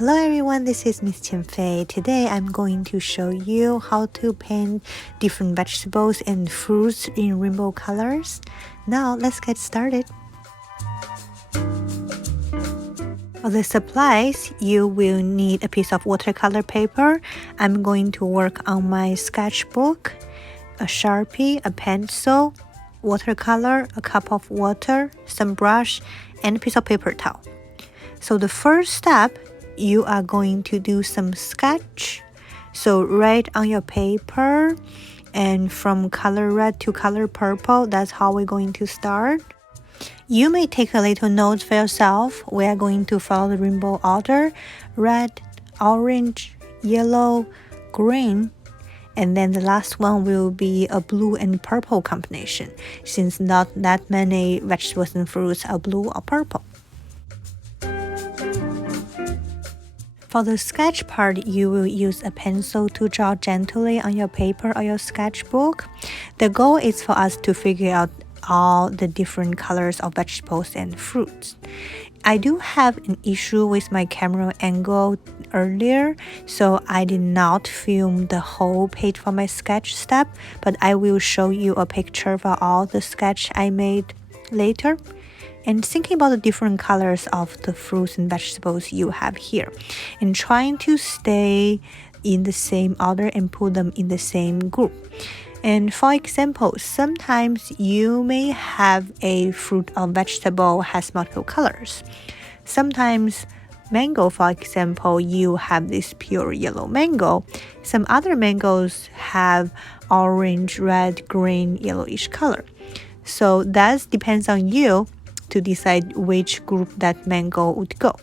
Hello everyone, this is Miss Qianfei. Today I'm going to show you how to paint different vegetables and fruits in rainbow colors. Now let's get started. For the supplies, you will need a piece of watercolor paper. I'm going to work on my sketchbook, a Sharpie, a pencil, watercolor, a cup of water, some brush, and a piece of paper towel. So the first step, you are going to do some sketch. So write on your paper and from color red to color purple, that's how we're going to start. You may take a little note for yourself. We are going to follow the rainbow order: red, orange, yellow, green, and then the last one will be a blue and purple combination, since not that many vegetables and fruits are blue or purple. For the sketch part, you will use a pencil to draw gently on your paper or your sketchbook. The goal is for us to figure out all the different colors of vegetables and fruits. I do have an issue with my camera angle earlier, so I did not film the whole page for my sketch step, but I will show you a picture for all the sketch I made later. And thinking about the different colors of the fruits and vegetables you have here, and trying to stay in the same order and put them in the same group. And for example, sometimes you may have a fruit or vegetable has multiple colors. Sometimes mango, for example, you have this pure yellow mango. Some other mangoes have orange, red, green, yellowish color. So that depends on you to decide which group that mango would go.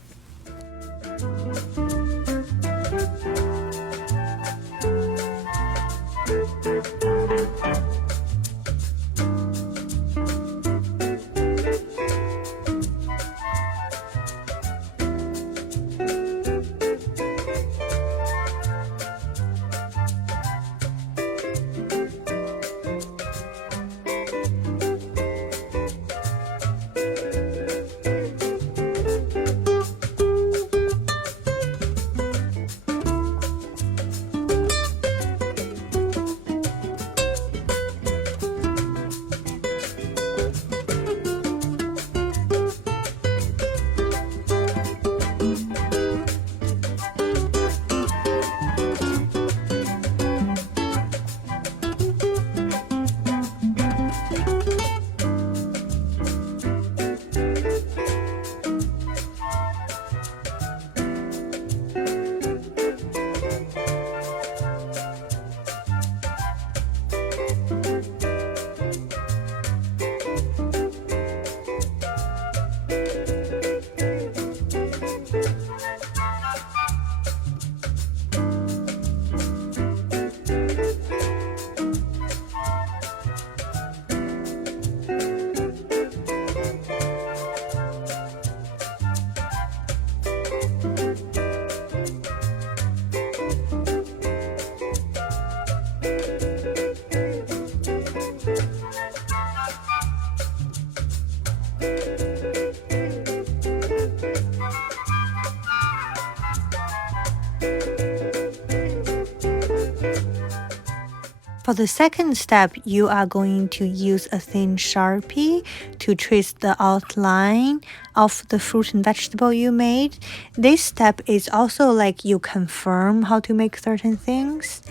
For the second step, you are going to use a thin Sharpie to trace the outline of the fruit and vegetable you made. This step is also like you confirm how to make certain things.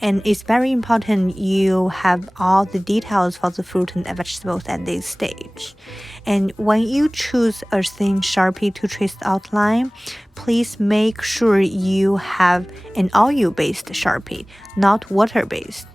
And it's very important you have all the details for the fruit and vegetables at this stage. And when you choose a thin Sharpie to trace the outline, please make sure you have an oil-based Sharpie, not water-based.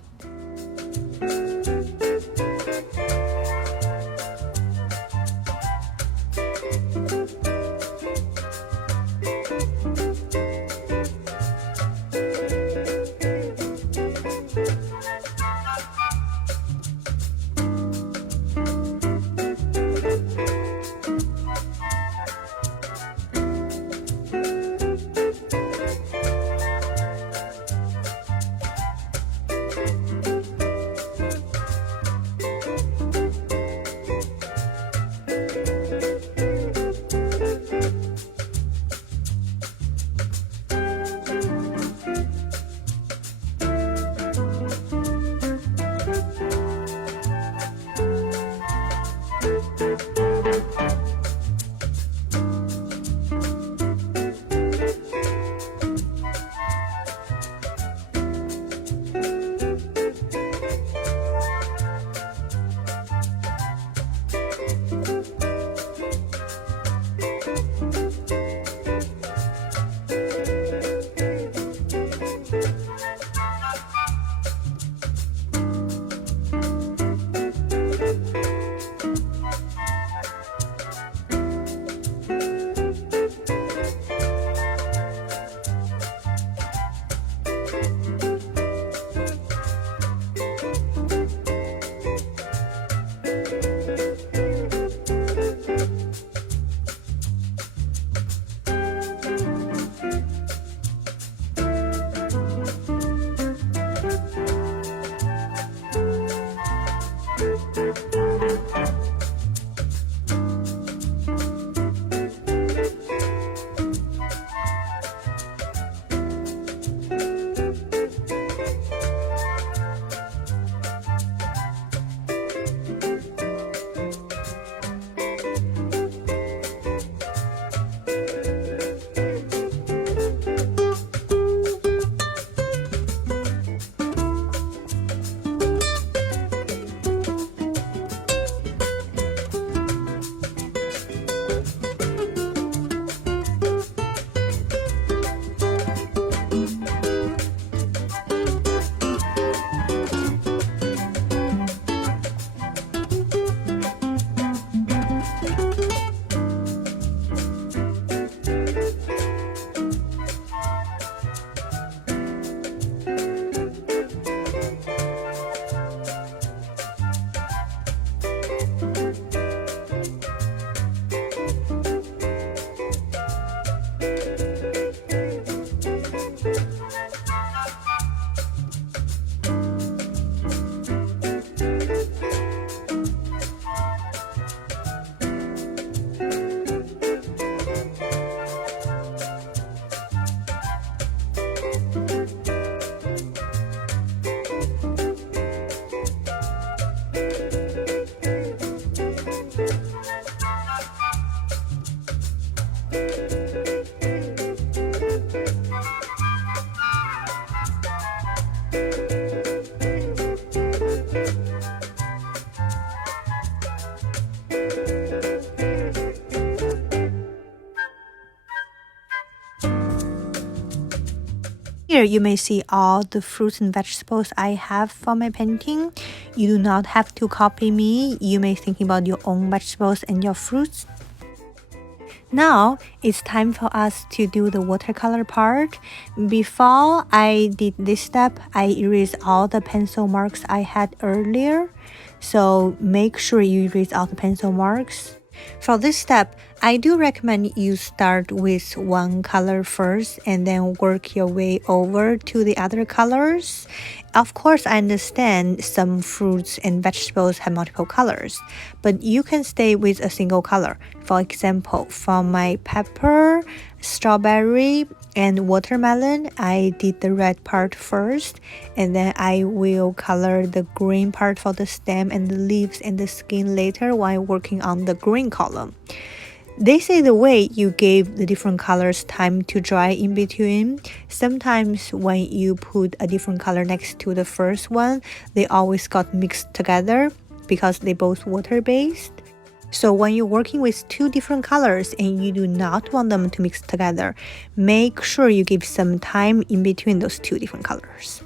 Here you may see all the fruits and vegetables I have for my painting. You do not have to copy me. You may think about your own vegetables and your fruits. Now it's time for us to do the watercolor part. Before I did this step, I erased all the pencil marks I had earlier. So make sure you erase all the pencil marks. For this step, I do recommend you start with one color first and then work your way over to the other colors. Of course, I understand some fruits and vegetables have multiple colors, but you can stay with a single color. For example, for my pepper, strawberry, and watermelon, I did the red part first, and then I will color the green part for the stem and the leaves and the skin later while working on the green column. They say the way you gave the different colors time to dry in between. Sometimes when you put a different color next to the first one, they always got mixed together because they both water-based. So when you're working with two different colors and you do not want them to mix together, make sure you give some time in between those two different colors.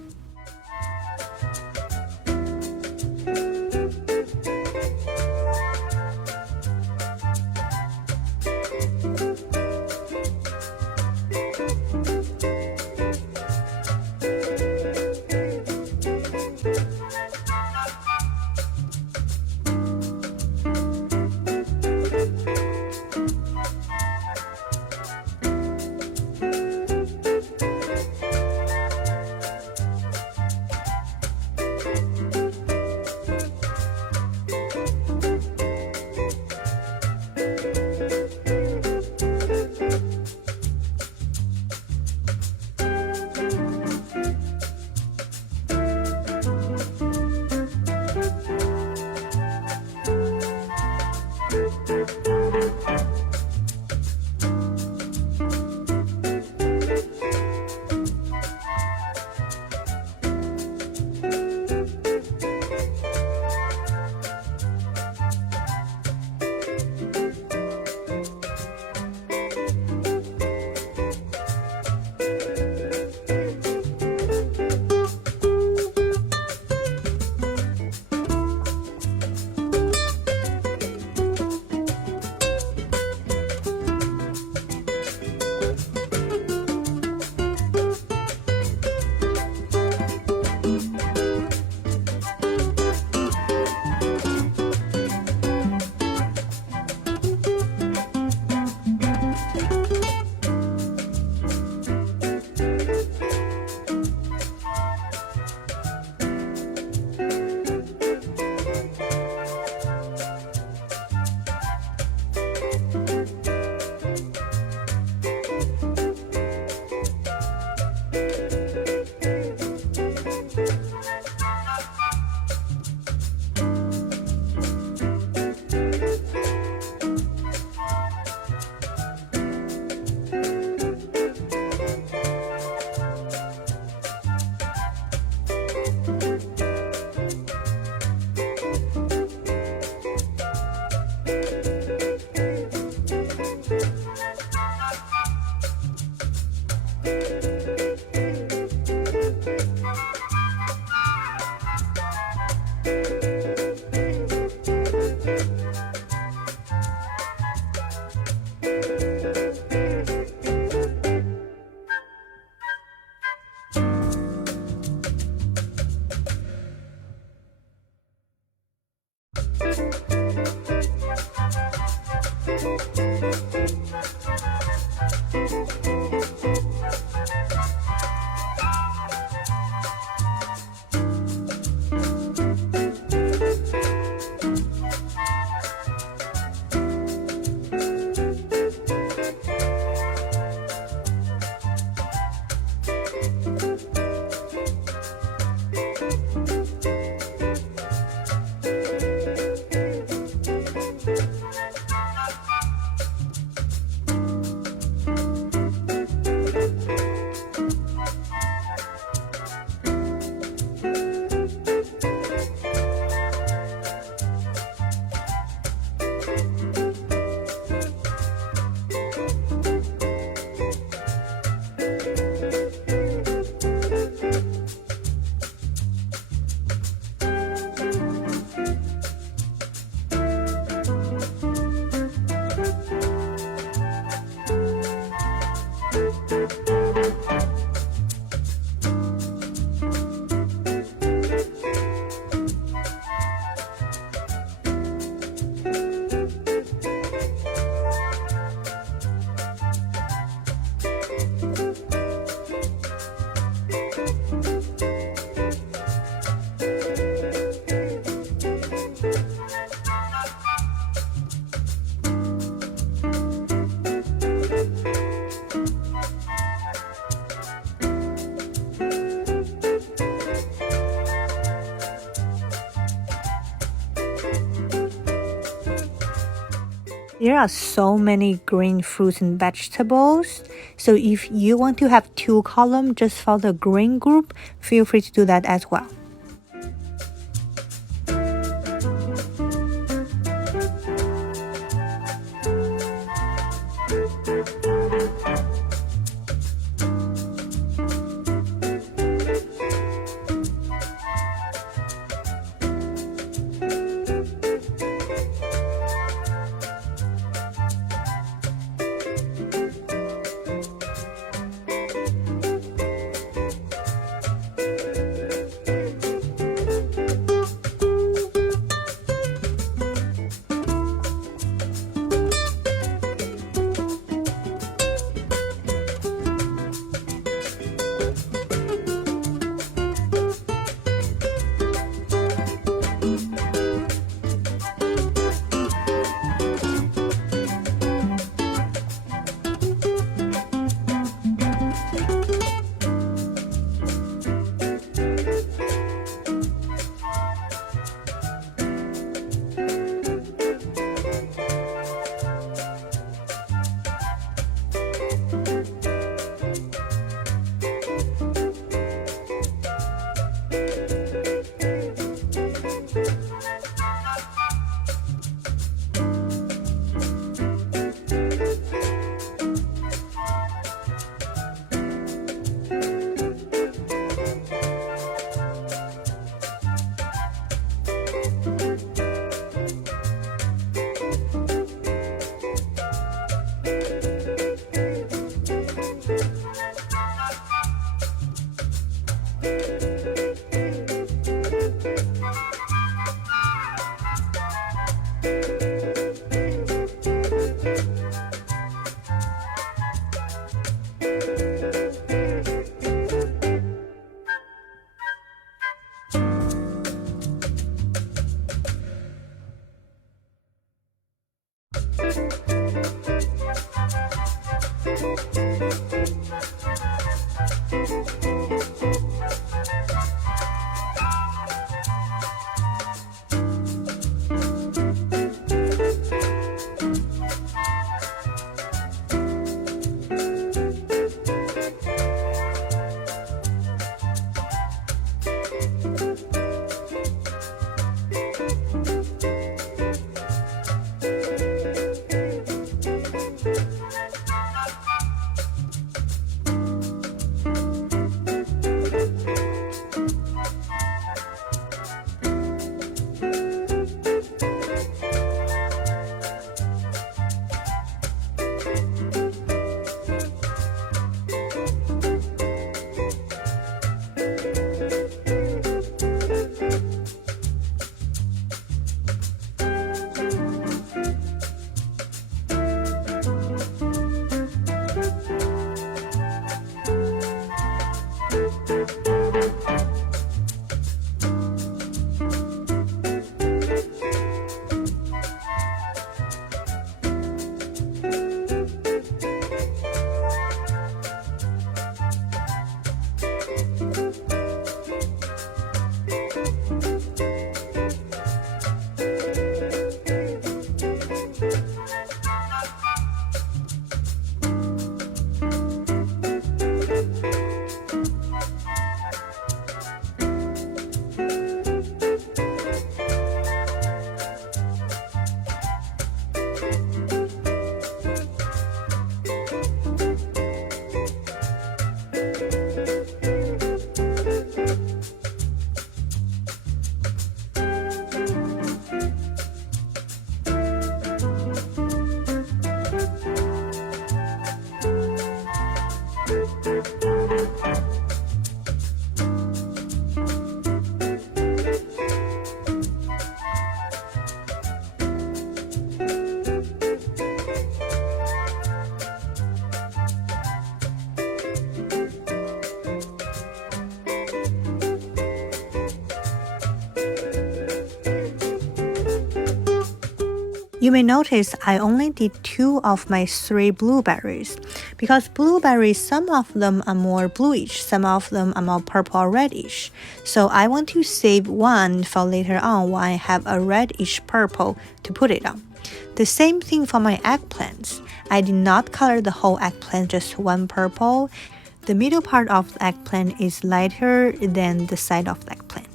There are so many green fruits and vegetables. So if you want to have 2 columns just for the green group, feel free to do that as well. You may notice I only did 2 of my 3 blueberries because blueberries, some of them are more bluish, some of them are more purple or reddish. So I want to save one for later on when I have a reddish purple to put it on. The same thing for my eggplants. I did not color the whole eggplant, just one purple. The middle part of the eggplant is lighter than the side of the eggplant.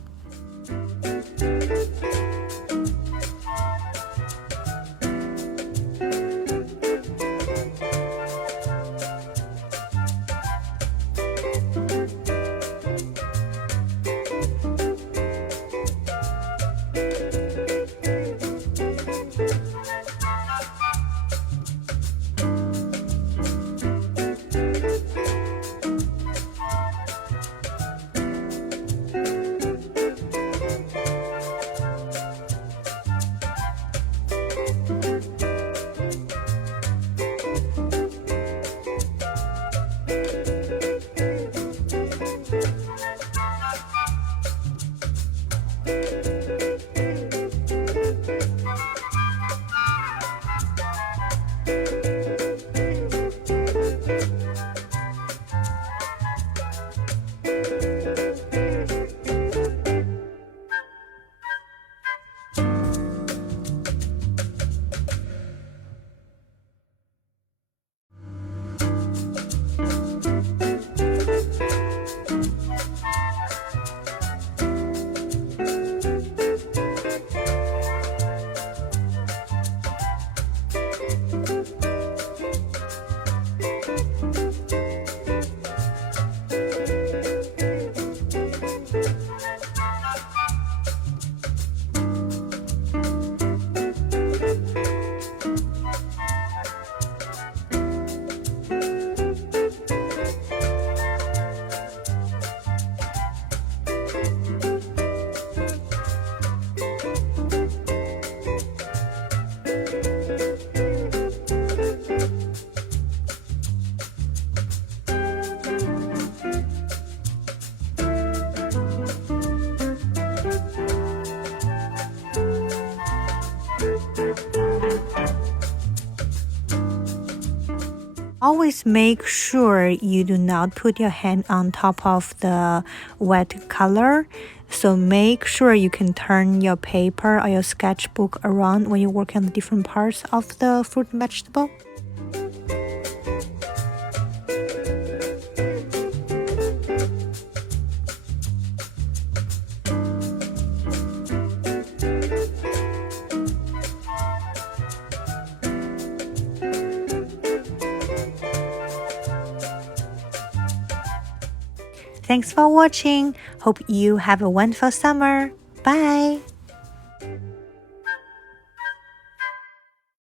Always make sure you do not put your hand on top of the wet color. So make sure you can turn your paper or your sketchbook around when you work on the different parts of the fruit and vegetable. Thanks for watching. Hope you have a wonderful summer. Bye.